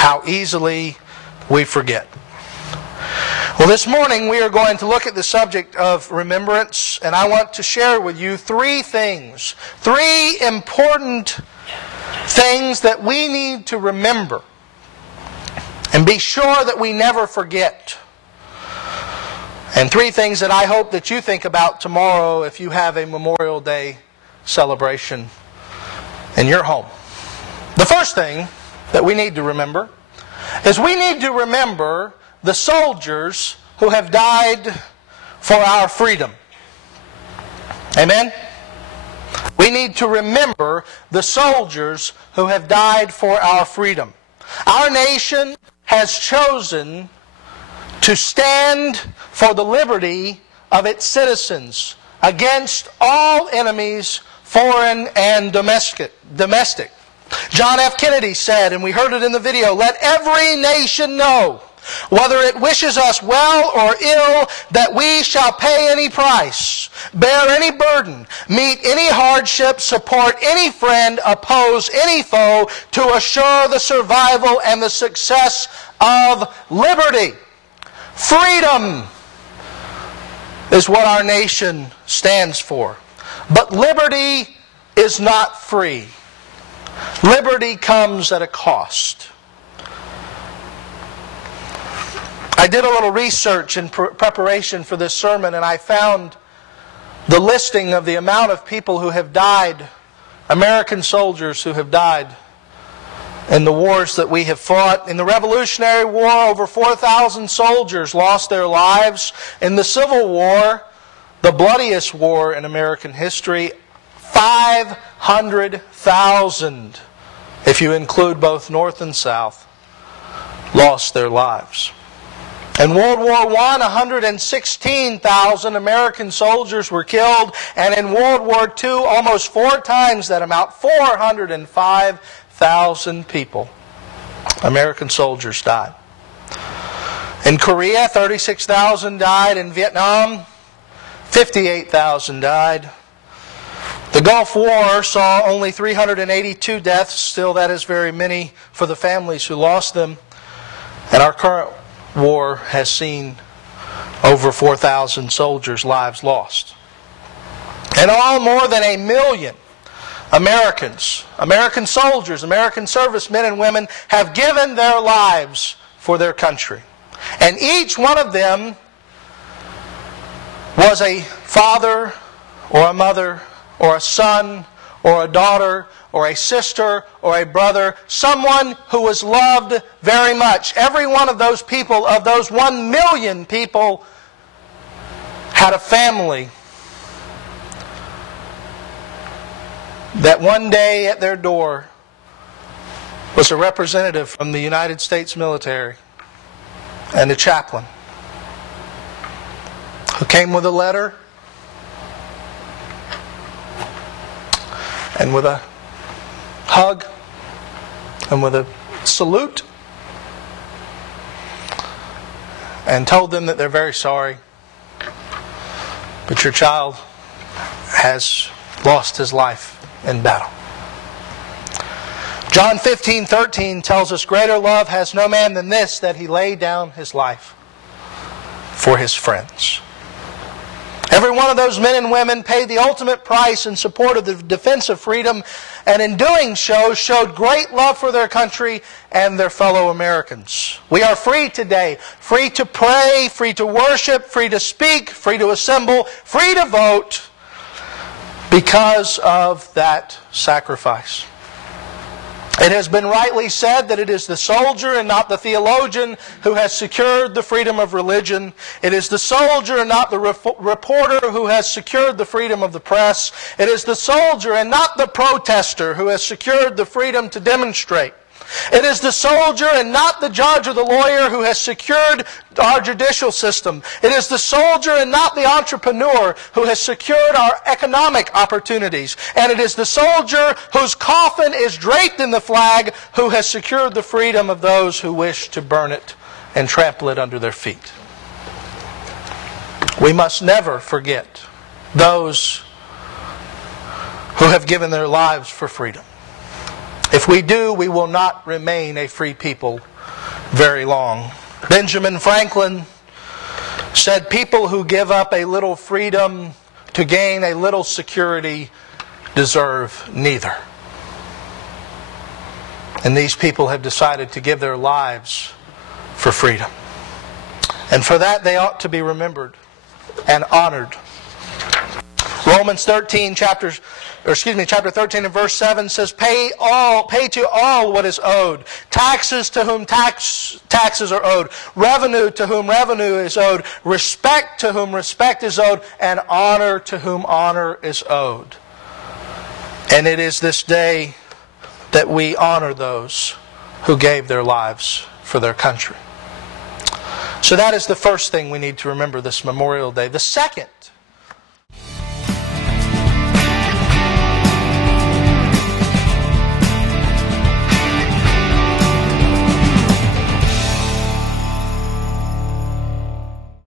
how easily we forget. Well, this morning we are going to look at the subject of remembrance, and I want to share with you three things, three important things that we need to remember and be sure that we never forget. And three things that I hope that you think about tomorrow if you have a Memorial Day celebration in your home. The first thing that we need to remember is we need to remember the soldiers who have died for our freedom. Amen? We need to remember the soldiers who have died for our freedom. Our nation has chosen to stand for the liberty of its citizens against all enemies, foreign and domestic. John F. Kennedy said, and we heard it in the video, "Let every nation know, whether it wishes us well or ill, that we shall pay any price, bear any burden, meet any hardship, support any friend, oppose any foe, to assure the survival and the success of liberty." Freedom is what our nation stands for. But liberty is not free. Liberty comes at a cost. I did a little research in preparation for this sermon, and I found the listing of the amount of people who have died, American soldiers who have died in the wars that we have fought. In the Revolutionary War, over 4,000 soldiers lost their lives. In the Civil War, the bloodiest war in American history, 500,000, if you include both North and South, lost their lives. In World War I, 116,000 American soldiers were killed, and in World War II, almost 4 times that amount, 405,000 people, American soldiers, died. In Korea, 36,000 died. In Vietnam, 58,000 died. The Gulf War saw only 382 deaths. Still, that is very many for the families who lost them. And our current war has seen over 4,000 soldiers' lives lost. And all, more than 1 million Americans, American soldiers, American servicemen and women have given their lives for their country. And each one of them was a father or a mother or a son or a daughter or a sister or a brother, someone who was loved very much. Every one of those people, of those 1 million people, had a family that one day at their door was a representative from the United States military and a chaplain who came with a letter and with a hug and with a salute, and told them that they're very sorry, but your child has lost his life in battle. John 15:13 tells us, "Greater love has no man than this, that he lay down his life for his friends." Every one of those men and women paid the ultimate price in support of the defense of freedom, and in doing so showed great love for their country and their fellow Americans. We are free today, free to pray, free to worship, free to speak, free to assemble, free to vote, because of that sacrifice. It has been rightly said that it is the soldier and not the theologian who has secured the freedom of religion. It is the soldier and not the reporter who has secured the freedom of the press. It is the soldier and not the protester who has secured the freedom to demonstrate. It is the soldier and not the judge or the lawyer who has secured our judicial system. It is the soldier and not the entrepreneur who has secured our economic opportunities. And it is the soldier whose coffin is draped in the flag who has secured the freedom of those who wish to burn it and trample it under their feet. We must never forget those who have given their lives for freedom. If we do, we will not remain a free people very long. Benjamin Franklin said, people who give up a little freedom to gain a little security deserve neither. And these people have decided to give their lives for freedom. And for that they ought to be remembered and honored. Romans 13, chapter 13 and verse 7 says, pay to all what is owed. Taxes to whom taxes are owed. Revenue to whom revenue is owed. Respect to whom respect is owed. And honor to whom honor is owed. And it is this day that we honor those who gave their lives for their country. So that is the first thing we need to remember this Memorial Day. The second